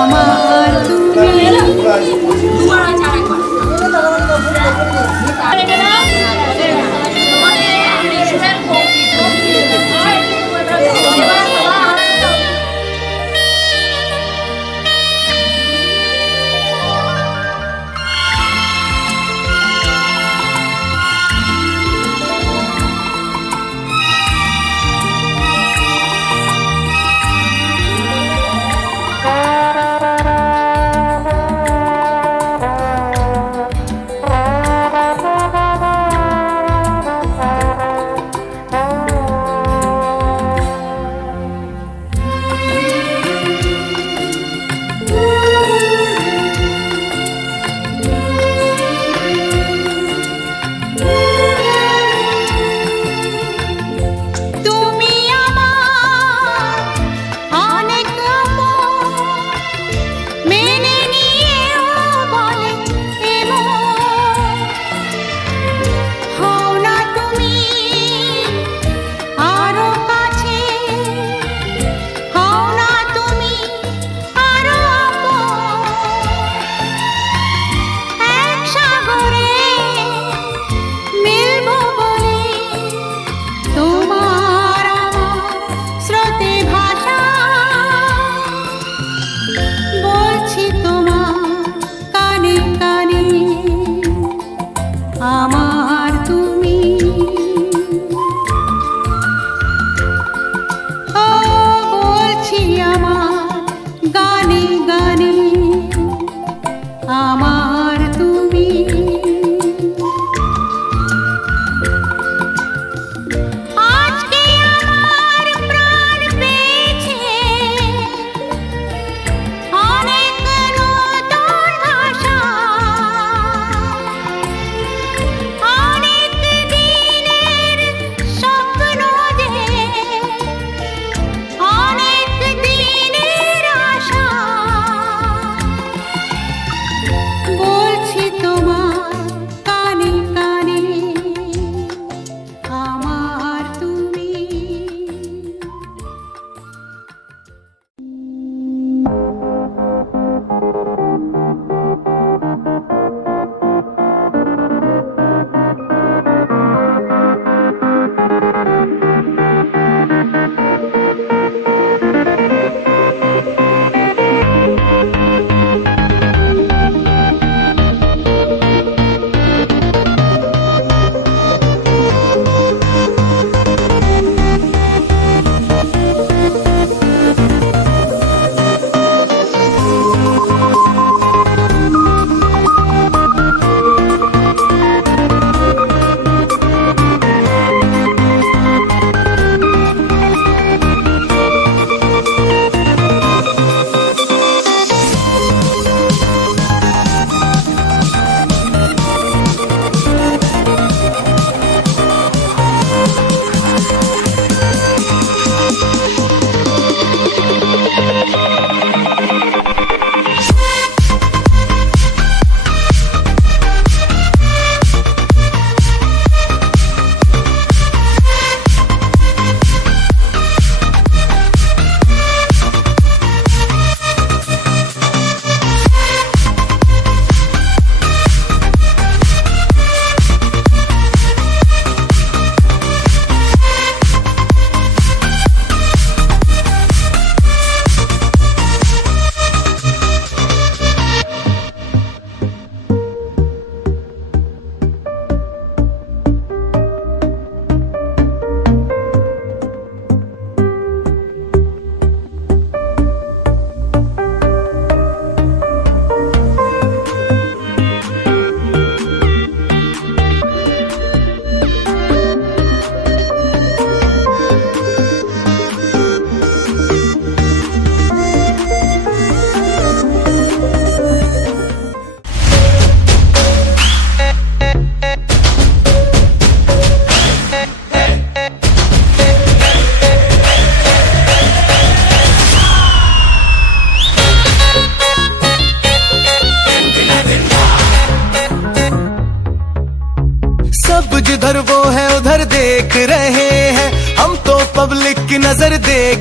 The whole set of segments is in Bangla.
আমার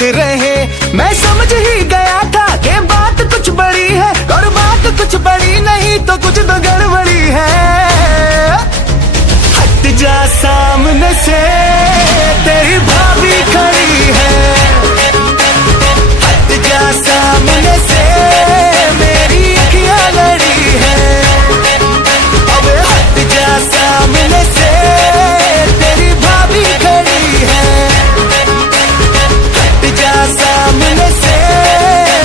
देख रहे। मैं समझ ही गया था कि बात कुछ बड़ी है, और बात कुछ बड़ी नहीं तो कुछ तो गड़बड़ी है। हट जा सामने से, तेरी भाभी खड़ी है। हट जा सामने से, मेरी अखियां लड़ी है। अब हट जा सामने से, तेरी भाभी खड़ी है। हट जा सामने से,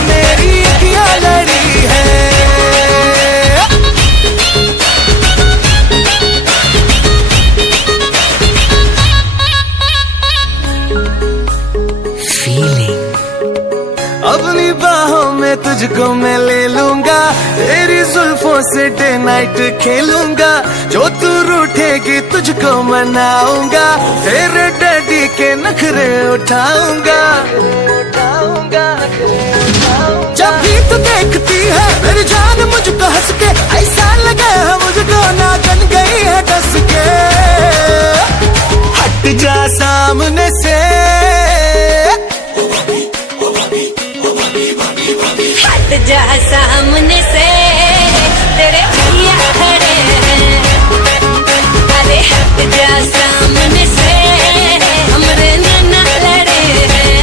मेरी अखियां लड़ी है। अपनी बाहों में तुझको मैं ले लूंगा, तेरी जुल्फों से डे नाइट खेलूंगा। जो तू रूठेगी तुझको मनाऊंगा, तेरे डैडी के नखरे उठाऊंगा। जब भी तू देखती है मेरी जान मुझको हंस के, ऐसा लगे है मुझको नाचन गई है डस के। हट जा सामने से, हट जा सामने से, तेरे भैया खड़े हैं। अरे हट जा सामने से, हमरे नाना लड़े हैं।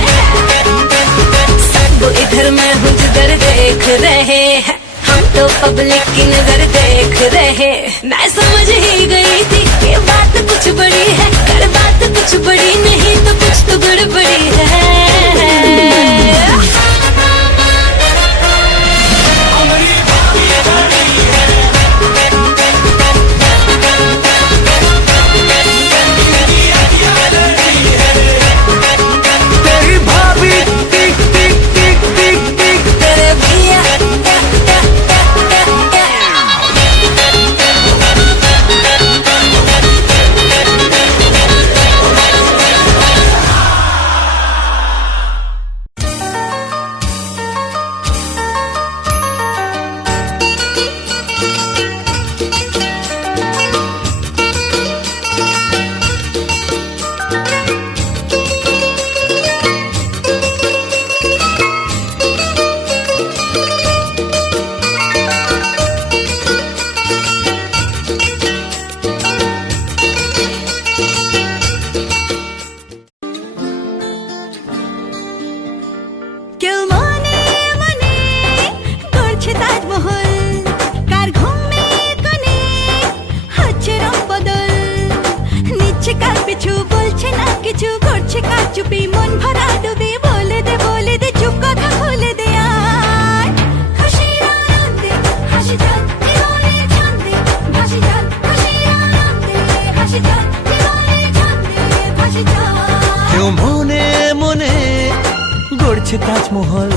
सब इधर मैं हूँ जिधर देख रहे हैं, हम तो पब्लिक की नजर देख रहे। मैं समझ ही गई थी कि बात कुछ बड़ी है, कर बात कुछ बड़ी नहीं तो कुछ तो गड़बड़ी है। তাজমহল,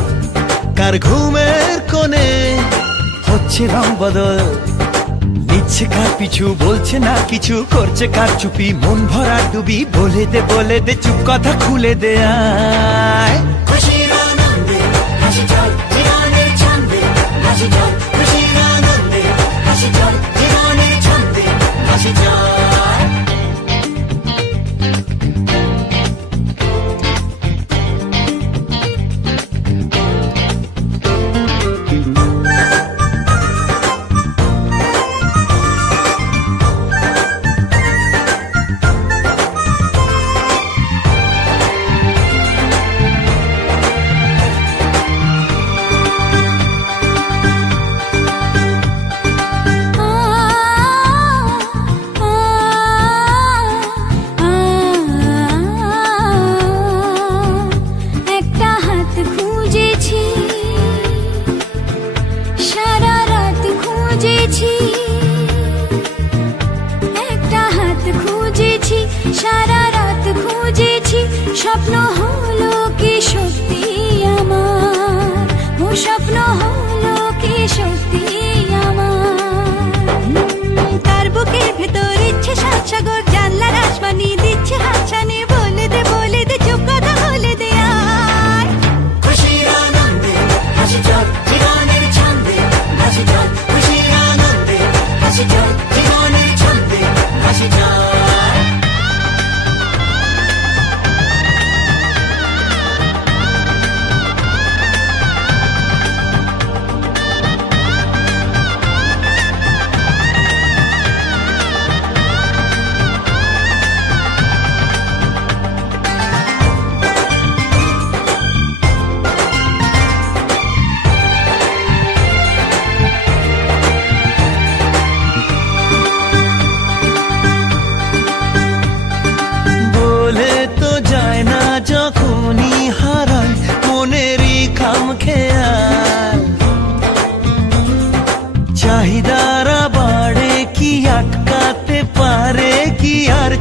কার ঘুমের কোণে হচ্ছে রং বদল। নিচ্ছে কার পিছু, বলছে না কিছু, করছে কার চুপি, মন ভরা ডুবি। বলে দে চুপ কথা খুলে দে আয়। খুশির আনন্দে হাসি চল, জীবনের ছন্দে হাসি চল। খুশির আনন্দে হাসি চল, জীবনের ছন্দে হাসি চল। স্বপ্ন হলো কি সত্যি আমার, ও স্বপ্ন হলো কি সত্যি আমার। তার বুকের ভেতর ইচ্ছে সাত সাগর, জানলার আসমানি দিচ্ছে হাতছানি। বলে দে চুপ কথা বলে দে আয়। খুশির আনন্দে হাসি চল, জীবনের ছন্দে হাসি চল। খুশির আনন্দে হাসি চল, জীবনের ছন্দে হাসি চল।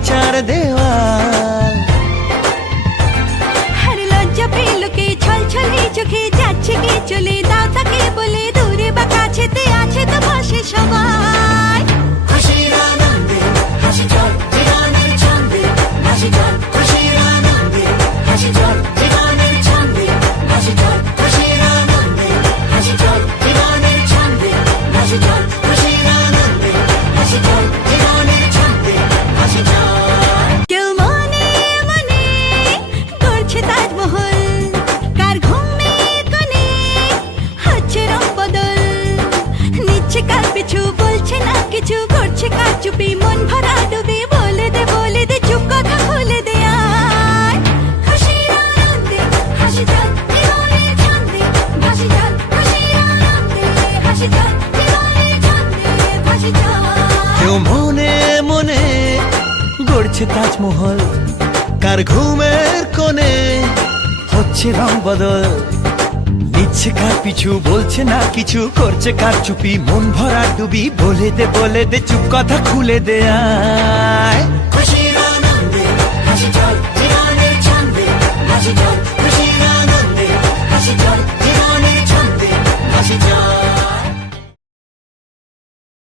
চার দেওয়াল। আর লজ্জা পেল কে ছল ছলে চোখে যাচ্ছে কে চলে দাও তাকে বলে দূরে বা কাছেতে আছে তো পাশে সবাই খুশির আনন্দে হাসি চল জীবনের ছন্দে হাসি চল খুশির আনন্দে হাসি চল জীবনের ছন্দে হাসি চল খুশির আনন্দে হাসি চল জীবনের ছন্দে হাসি চল খুশির আনন্দে হাসি চল জীবনের ছন্দে হাসি চল। কেউ মনে মনে করছে তাজমহল কার ঘুমের কোণে হচ্ছে রং বদল নিচ্ছে কার পিছু বলছে না কিছু করছে কার চুপি মন ভরা ডুবি বলে দে চুপ কথা খুলে দে আয় খুশির আনন্দে হাসি চল জীবনের ছন্দে ভাসি চল খুশির আনন্দে হাসি চল জীবনের ছন্দে ভাসি চল। কেউ মনে মনে গড়ছে তাজমহল কার ঘুমের কোণে হচ্ছে রং বদল নিচ্ছে কার পিছু বলছে না কিছু করছে কার চুপি মন ভরা ডুবি বলে দে চুপ কথা খুলে দে আয় খুশির আনন্দে হাসি চল জীবনের ছন্দে হাসি চল